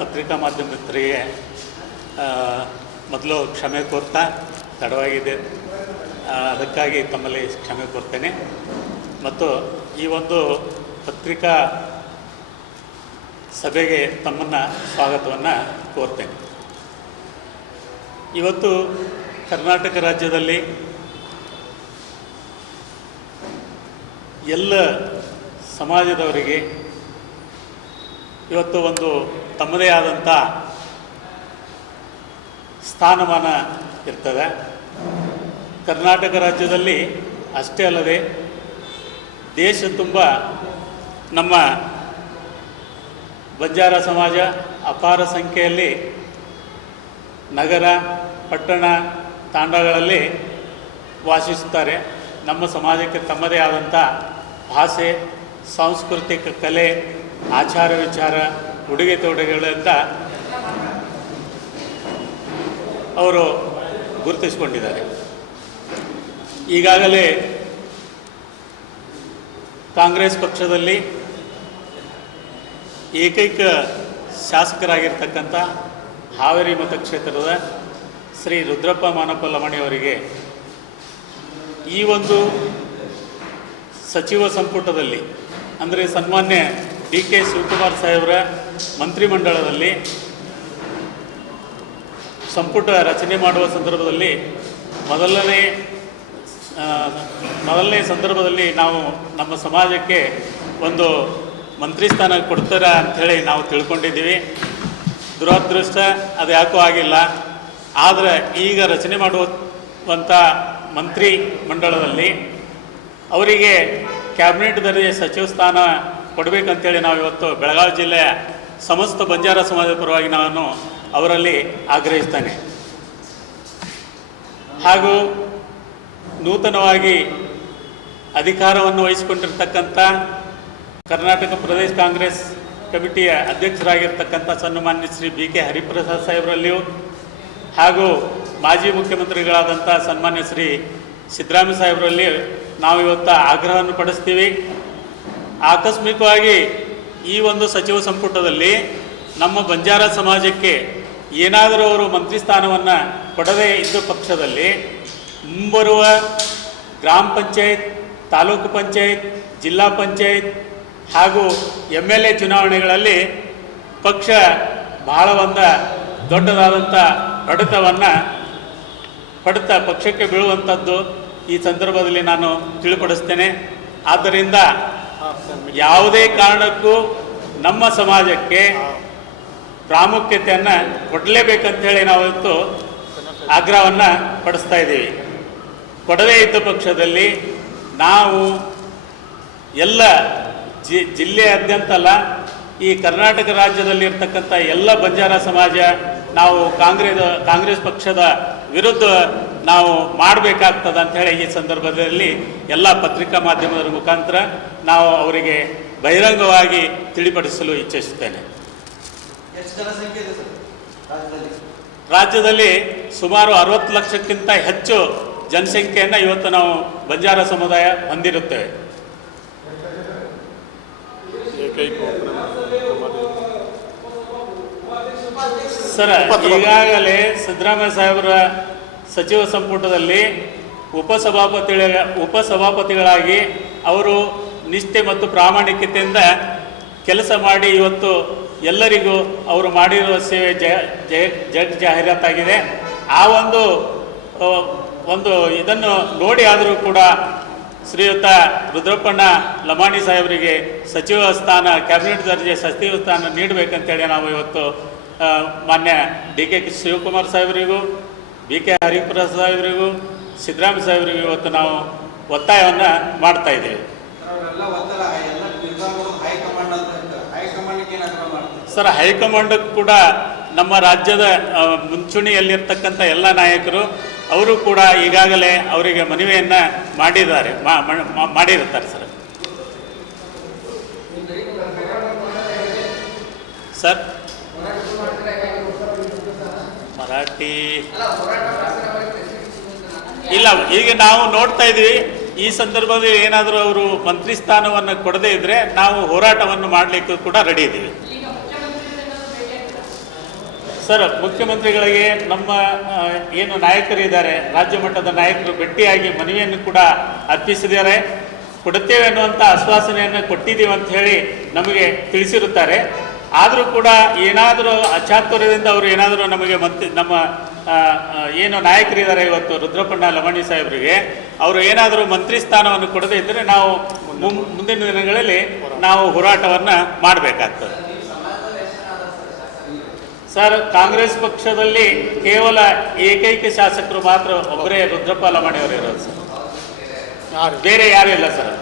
ಪತ್ರಿಕಾ ಮಾಧ್ಯಮ ಮಿತ್ರರಿಗೆ ಮೊದಲು ಕ್ಷಮೆ ಕೋರ್ತಾ ತಡವಾಗಿದೆ, ಅದಕ್ಕಾಗಿ ತಮ್ಮಲ್ಲಿ ಕ್ಷಮೆ ಕೋರ್ತೇನೆ. ಮತ್ತು ಈ ಒಂದು ಪತ್ರಿಕಾ ಸಭೆಗೆ ತಮ್ಮನ್ನು ಸ್ವಾಗತವನ್ನು ಕೋರ್ತೇನೆ. ಇವತ್ತು ಕರ್ನಾಟಕ ರಾಜ್ಯದಲ್ಲಿ ಎಲ್ಲ ಸಮಾಜದವರಿಗೆ ಇವತ್ತು ಒಂದು ತಮ್ಮದೇ ಆದಂಥ ಸ್ಥಾನಮಾನ ಇರ್ತದೆ. ಕರ್ನಾಟಕ ರಾಜ್ಯದಲ್ಲಿ ಅಷ್ಟೇ ಅಲ್ಲದೆ ದೇಶ ತುಂಬ ನಮ್ಮ ಬಂಜಾರ ಸಮಾಜ ಅಪಾರ ಸಂಖ್ಯೆಯಲ್ಲಿ ನಗರ, ಪಟ್ಟಣ, ತಾಂಡಗಳಲ್ಲಿ ವಾಸಿಸುತ್ತಾರೆ. ನಮ್ಮ ಸಮಾಜಕ್ಕೆ ತಮ್ಮದೇ ಆದಂಥ ಭಾಷೆ, ಸಾಂಸ್ಕೃತಿಕ ಕಲೆ, ಆಚಾರ ವಿಚಾರ, ಉಡುಗೆ ತೊಡುಗೆಗಳಿಂದ ಅವರು ಗುರುತಿಸಿಕೊಂಡಿದ್ದಾರೆ. ಈಗಾಗಲೇ ಕಾಂಗ್ರೆಸ್ ಪಕ್ಷದಲ್ಲಿ ಏಕೈಕ ಶಾಸಕರಾಗಿರ್ತಕ್ಕಂಥ ಹಾವೇರಿ ಮತಕ್ಷೇತ್ರದ ಶ್ರೀ ರುದ್ರಪ್ಪ ಮಾನಪ್ಪ ಲಮಾಣಿಯವರಿಗೆ ಈ ಒಂದು ಸಚಿವ ಸಂಪುಟದಲ್ಲಿ, ಅಂದರೆ ಸನ್ಮಾನ್ಯ DK ಶಿವಕುಮಾರ್ ಸಾಹೇಬರ ಮಂತ್ರಿಮಂಡಲದಲ್ಲಿ ಸಂಪುಟ ರಚನೆ ಮಾಡುವ ಸಂದರ್ಭದಲ್ಲಿ ಮೊದಲನೇ ಸಂದರ್ಭದಲ್ಲಿ ನಾವು ನಮ್ಮ ಸಮಾಜಕ್ಕೆ ಒಂದು ಮಂತ್ರಿ ಸ್ಥಾನ ಕೊಡ್ತಾರೆ ಅಂಥೇಳಿ ನಾವು ತಿಳ್ಕೊಂಡಿದ್ದೀವಿ. ದುರದೃಷ್ಟ ಅದು ಯಾಕೂ ಆಗಿಲ್ಲ. ಆದರೆ ಈಗ ರಚನೆ ಮಾಡುವಂಥ ಮಂತ್ರಿ ಮಂಡಲದಲ್ಲಿ ಅವರಿಗೆ ಕ್ಯಾಬಿನೆಟ್ ದರ್ಜೆ ಸಚಿವ ಸ್ಥಾನ ಕೊಡಬೇಕಂತೇಳಿ ನಾವು ಇವತ್ತು ಬೆಳಗಾವಿ ಜಿಲ್ಲೆಯ ಸಮಸ್ತ ಬಂಜಾರ ಸಮಾಜದ ಪರವಾಗಿ ನಾನು ಅವರಲ್ಲಿ ಆಗ್ರಹಿಸ್ತೇನೆ. ಹಾಗೂ ನೂತನವಾಗಿ ಅಧಿಕಾರವನ್ನು ವಹಿಸಿಕೊಂಡಿರ್ತಕ್ಕಂಥ ಕರ್ನಾಟಕ ಪ್ರದೇಶ ಕಾಂಗ್ರೆಸ್ ಕಮಿಟಿಯ ಅಧ್ಯಕ್ಷರಾಗಿರ್ತಕ್ಕಂಥ ಸನ್ಮಾನ್ಯ ಶ್ರೀ BK ಹರಿಪ್ರಸಾದ್ ಸಾಹೇಬರಲ್ಲಿಯೂ ಹಾಗೂ ಮಾಜಿ ಮುಖ್ಯಮಂತ್ರಿಗಳಾದಂಥ ಸನ್ಮಾನ್ಯ ಶ್ರೀ ಸಿದ್ದರಾಮಯ್ಯ ಸಾಹೇಬರಲ್ಲಿ ನಾವು ಇವತ್ತು ಆಗ್ರಹವನ್ನು ಪಡಿಸ್ತೀವಿ. ಆಕಸ್ಮಿಕವಾಗಿ ಈ ಒಂದು ಸಚಿವ ಸಂಪುಟದಲ್ಲಿ ನಮ್ಮ ಬಂಜಾರ ಸಮಾಜಕ್ಕೆ ಏನಾದರೂ ಅವರು ಮಂತ್ರಿ ಸ್ಥಾನವನ್ನು ಕೊಡದೇ ಇದ್ದ ಪಕ್ಷದಲ್ಲಿ ಮುಂಬರುವ ಗ್ರಾಮ ಪಂಚಾಯತ್, ತಾಲೂಕು ಪಂಚಾಯತ್, ಜಿಲ್ಲಾ ಪಂಚಾಯತ್ ಹಾಗೂ MLA ಚುನಾವಣೆಗಳಲ್ಲಿ ಪಕ್ಷ ಬಹಳ ಒಂದು ದೊಡ್ಡದಾದಂಥ ಹೊಡೆತವನ್ನು ಪಕ್ಷಕ್ಕೆ ಬೀಳುವಂಥದ್ದು ಈ ಸಂದರ್ಭದಲ್ಲಿ ನಾನು ತಿಳಿಪಡಿಸ್ತೇನೆ. ಆದ್ದರಿಂದ ಯಾವುದೇ ಕಾರಣಕ್ಕೂ ನಮ್ಮ ಸಮಾಜಕ್ಕೆ ಪ್ರಾಮುಖ್ಯತೆಯನ್ನು ಕೊಡಲೇಬೇಕಂತೇಳಿ ನಾವು ಇವತ್ತು ಆಗ್ರಹವನ್ನು ಪಡಿಸ್ತಾ ಇದ್ದೀವಿ. ಕೊಡದೇ ಇದ್ದ ಪಕ್ಷದಲ್ಲಿ ನಾವು ಎಲ್ಲ ಜಿಲ್ಲೆಯಾದ್ಯಂತಲ್ಲ, ಈ ಕರ್ನಾಟಕ ರಾಜ್ಯದಲ್ಲಿರ್ತಕ್ಕಂಥ ಎಲ್ಲ ಬಂಜಾರ ಸಮಾಜ ನಾವು ಕಾಂಗ್ರೆಸ್ ಪಕ್ಷದ ವಿರುದ್ಧ ನಾವು ಮಾಡಬೇಕಾಗ್ತದೆ ಅಂಥೇಳಿ ಈ ಸಂದರ್ಭದಲ್ಲಿ ಎಲ್ಲ ಪತ್ರಿಕಾ ಮಾಧ್ಯಮದ ಮುಖಾಂತರ ನಾವು ಅವರಿಗೆ ಬಹಿರಂಗವಾಗಿ ತಿಳಿಪಡಿಸಲು ಇಚ್ಛಿಸುತ್ತೇನೆ. ರಾಜ್ಯದಲ್ಲಿ ಸುಮಾರು 60 ಲಕ್ಷಕ್ಕಿಂತ ಹೆಚ್ಚು ಜನಸಂಖ್ಯೆಯನ್ನು ಇವತ್ತು ನಾವು ಬಂಜಾರ ಸಮುದಾಯ ಹೊಂದಿರುತ್ತೇವೆ. ಸರ್, ಈಗಾಗಲೇ ಸಿದ್ದರಾಮಯ್ಯ ಸಾಹೇಬರ ಸಚಿವ ಸಂಪುಟದಲ್ಲಿ ಉಪಸಭಾಪತಿಗಳಾಗಿ ಅವರು ನಿಷ್ಠೆ ಮತ್ತು ಪ್ರಾಮಾಣಿಕತೆಯಿಂದ ಕೆಲಸ ಮಾಡಿ ಇವತ್ತು ಎಲ್ಲರಿಗೂ ಅವರು ಮಾಡಿರುವ ಸೇವೆ ಜಗ್ ಜಾಹೀರಾತಾಗಿದೆ. ಆ ಒಂದು ಇದನ್ನು ನೋಡಿ ಆದರೂ ಕೂಡ ಶ್ರೀಯುತ ರುದ್ರಪ್ಪಣ್ಣ ಲಮಾಣಿ ಸಾಹೇಬರಿಗೆ ಸಚಿವ ಸ್ಥಾನ, ಕ್ಯಾಬಿನೆಟ್ ದರ್ಜೆ ಸಚಿವ ಸ್ಥಾನ ನೀಡಬೇಕಂತೇಳಿ ನಾವು ಇವತ್ತು ಮಾನ್ಯ DK ಶಿವಕುಮಾರ್ ಸಾಹೇಬರಿಗೂ, BK ಹರಿಪ್ರಸಾದ್ ಸಾಹೇಬರಿಗೂ, ಸಿದ್ದರಾಮಯ್ಯ ಸಾಹೇಬರಿಗೂ ಇವತ್ತು ನಾವು ಒತ್ತಾಯವನ್ನು ಮಾಡ್ತಾ ಇದ್ದೇವೆ. ಸರ್, ಹೈಕಮಾಂಡಕ್ಕೂ ಕೂಡ ನಮ್ಮ ರಾಜ್ಯದ ಮುಂಚೂಣಿಯಲ್ಲಿರ್ತಕ್ಕಂಥ ಎಲ್ಲ ನಾಯಕರು ಅವರು ಕೂಡ ಈಗಾಗಲೇ ಅವರಿಗೆ ಮನವಿಯನ್ನು ಮಾಡಿರುತ್ತಾರೆ. ಸರ್, ಮರಾಠಿ ಇಲ್ಲ, ಈಗ ನಾವು ನೋಡ್ತಾ ಇದ್ದೀವಿ. ಈ ಸಂದರ್ಭದಲ್ಲಿ ಏನಾದರೂ ಅವರು ಮಂತ್ರಿ ಸ್ಥಾನವನ್ನು ಕೊಡದೇ ಇದ್ದರೆ ನಾವು ಹೋರಾಟವನ್ನು ಮಾಡಲಿಕ್ಕೂ ಕೂಡ ರೆಡಿ ಇದ್ದೀವಿ. ಸರ್, ಮುಖ್ಯಮಂತ್ರಿಗಳಿಗೆ ನಮ್ಮ ಏನು ನಾಯಕರಿದ್ದಾರೆ, ರಾಜ್ಯ ಮಟ್ಟದ ನಾಯಕರು ಭೇಟಿಯಾಗಿ ಮನವಿಯನ್ನು ಕೂಡ ಅರ್ಪಿಸಿದ್ದಾರೆ. ಕೊಡುತ್ತೇವೆ ಅನ್ನುವಂಥ ಆಶ್ವಾಸನೆಯನ್ನು ಕೊಟ್ಟಿದ್ದೀವಿ ಅಂತ ಹೇಳಿ ನಮಗೆ ತಿಳಿಸಿರುತ್ತಾರೆ. ಆದರೂ ಕೂಡ ಏನಾದರೂ ಅಚಾತುರ್ಯದಿಂದ ಅವರು ಏನಾದರೂ ನಮಗೆ ನಮ್ಮ ಏನು ನಾಯಕರಿದ್ದಾರೆ ಇವತ್ತು ರುದ್ರಪ್ಪಣ್ಣ ಲಮಾಣಿ ಸಾಹೇಬರಿಗೆ ಅವರು ಏನಾದರೂ ಮಂತ್ರಿ ಸ್ಥಾನವನ್ನು ಕೊಡದೇ ಇದ್ದರೆ ನಾವು ಮುಂದಿನ ದಿನಗಳಲ್ಲಿ ನಾವು ಹೋರಾಟವನ್ನು ಮಾಡಬೇಕಾಗ್ತದೆ. ಸರ್, ಕಾಂಗ್ರೆಸ್ ಪಕ್ಷದಲ್ಲಿ ಕೇವಲ ಏಕೈಕ ಶಾಸಕರು ಮಾತ್ರ ಒಬ್ಬರೇ ರುದ್ರಪ್ಪ ಲಮಾಣಿ ಅವರು ಇರೋದು ಸರ್, ಬೇರೆ ಯಾರೂ ಇಲ್ಲ ಸರ್.